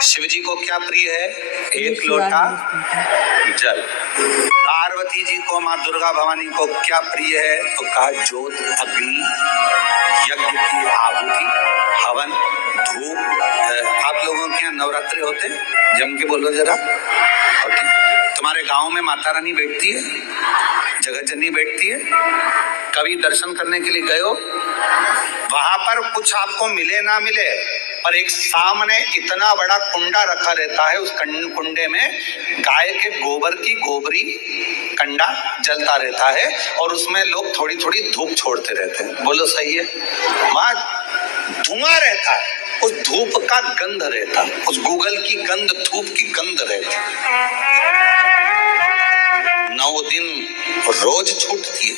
शिव जी को क्या प्रिय है? एक लोटा जल। पार्वती जी को, माँ दुर्गा भवानी को क्या प्रिय है? तो कहा ज्योत, अग्नि, यज्ञ की आहुति, हवन, धूप। आप लोगों के यहाँ नवरात्रि होते? जम के बोलो जरा। तुम्हारे गांव में माता रानी बैठती है, जगत जननी बैठती है? कभी दर्शन करने के लिए गए हो? वहां पर कुछ आपको मिले ना मिले, पर एक सामने इतना बड़ा कुंडा रखा रहता है, उस कुंडे में गाय के गोबर की गोबरी कंडा जलता रहता है और उसमें लोग थोड़ी थोड़ी धूप छोड़ते रहते हैं। बोलो सही है? वहां धुआं रहता है, उस धूप का गंध रहता है, उस गूगल की गंध, धूप की गंध रहती है। 9 दिन रोज छूटती है,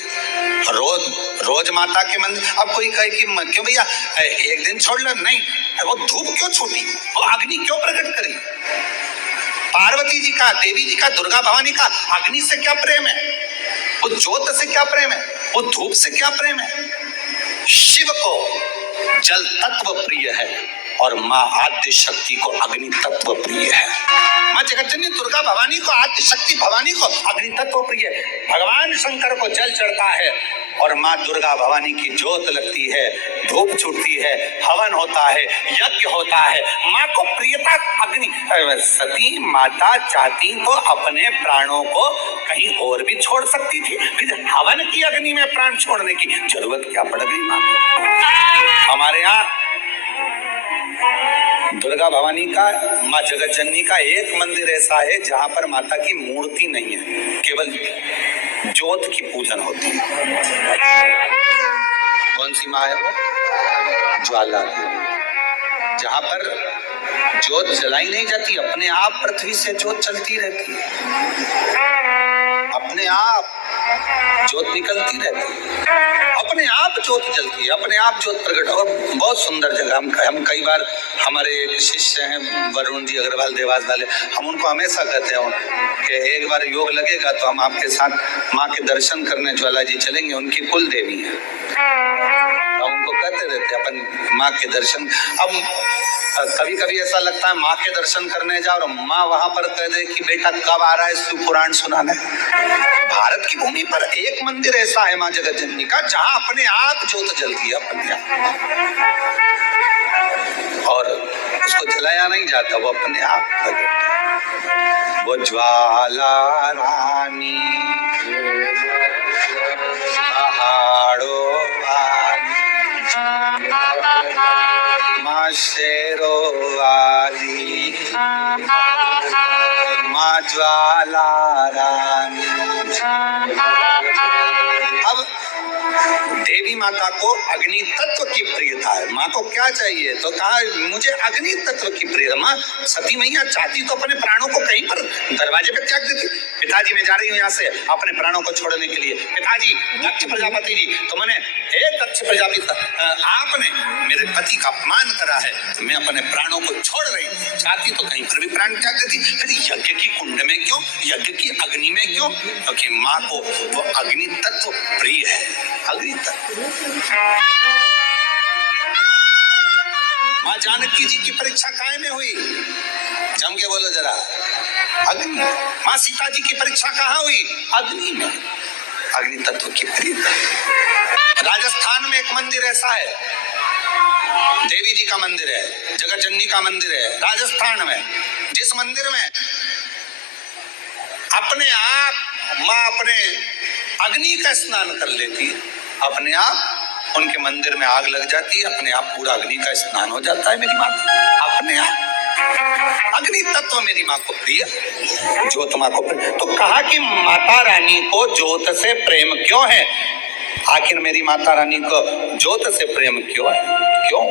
रोज माता के मंदिर। अब कोई कहे कि क्यों भैया एक दिन छोड़ लो, नहीं, वो धूप क्यों छूटी, वो अग्नि क्यों प्रकट करी? पार्वती जी का, देवी जी का, दुर्गा भवानी का अग्नि से क्या प्रेम है? वो ज्योत से क्या प्रेम है? वो धूप से क्या प्रेम है? शिव को जल तत्व प्रिय है और माँ आद्य शक्ति को अग्नि तत्व प्रिय है। माँ जगतजननी दुर्गा भवानी को, आद्य शक्ति भवानी को अग्नि तत्व प्रिय है। भगवान शंकर को जल चढ़ता है और माँ दुर्गा भवानी की ज्योत लगती है, धूप छूटती है, हवन होता है, यज्ञ होता है। माँ को प्रियता अग्नि। सती माता चाहती तो अपने प्राणों को कहीं और भी छोड़ सकती थी, फिर हवन की अग्नि में प्राण छोड़ने की जरूरत क्या पड़ गई माँ? हमारे यहाँ दुर्गा भवानी का, माँ जगत जननी का एक मंदिर ऐसा है जहां पर माता की मूर्ति नहीं है, केवल ज्योत की पूजन होती है। कौन सी माँ है वो? ज्वाला की। जहां पर ज्योत जलाई नहीं जाती, अपने आप पृथ्वी से ज्योत चलती रहती है, अपने आप ज्योत निकलती रहती है, अपने आप ज्योत जलती है, अपने आप ज्योत प्रकट। और बहुत सुंदर जगह। हम कई बार, हमारे एक शिष्य हैं वरुण जी अग्रवाल देवास वाले, हम उनको हमेशा कहते हैं कि एक बार योग लगेगा तो हम आपके साथ माँ के दर्शन करने ज्वाला जी चलेंगे। उनकी कुल देवी है, हम उनको कहते रहते अपन माँ के दर्शन। अब कभी कभी ऐसा लगता है माँ के दर्शन करने जाओ और माँ वहां पर कह दे कि बेटा कब आ रहा है शिव पुराण सुनाने। भारत की भूमि पर एक मंदिर ऐसा है माँ जगत जननी का जहां अपने आप ज्योत जलती है, अपने आप, और उसको जलाया नहीं जाता, वो अपने आप प्रकट। वो ज्वाला रानी पहाड़ों वाली, माँ शेरों वाली, माँ ज्वाला रानी। अब देवी माता को अग्नि तत्व की प्रियता है। माँ को क्या चाहिए? तो कहा मुझे अग्नि तत्व की प्रियता। माँ सती मैया चाहती तो अपने प्राणों को कहीं पर दरवाजे पे त्याग देती। पिताजी मैं जा रही हूँ यहाँ से अपने प्राणों को छोड़ने के लिए। पिताजी, दक्ष प्रजापति जी, तो मैंने दक्ष प्रजापति, आपने मेरे पति का अपमान करा है तो मैं अपने प्राणों को छोड़ रही हूँ। चाहती तो कहीं पर भी प्राण त्याग देती। फिर यज्ञ की कुंड में क्यों, यज्ञ की अग्नि में क्यों? क्योंकि माँ को वो अग्नि तत्व प्रिय है। अग्नि तत्व। माँ जानकी जी की परीक्षा काय में हुई? जम के बोलो जरा। अग्नि। माँ सीता जी की परीक्षा कहाँ हुई? अग्नि में। अग्नि तत्व की प्रियता। राजस्थान में एक मंदिर ऐसा है, देवी जी का मंदिर है, जगत जननी का मंदिर है राजस्थान में, जिस मंदिर में अपने आप माँ अपने अग्नि का स्नान कर लेती है, अपने आप उनके मंदिर में आग लग जाती है, अपने आप पूरा अग्नि का स्नान हो जाता है। मेरी माँ अपने आप अग्नि तत्व मेरी माँ को प्रिय, ज्योत माँ को प्रिय। तो कहा कि माता रानी को ज्योत से प्रेम क्यों है? आखिर मेरी माता रानी को ज्योत से प्रेम क्यों है? क्यों?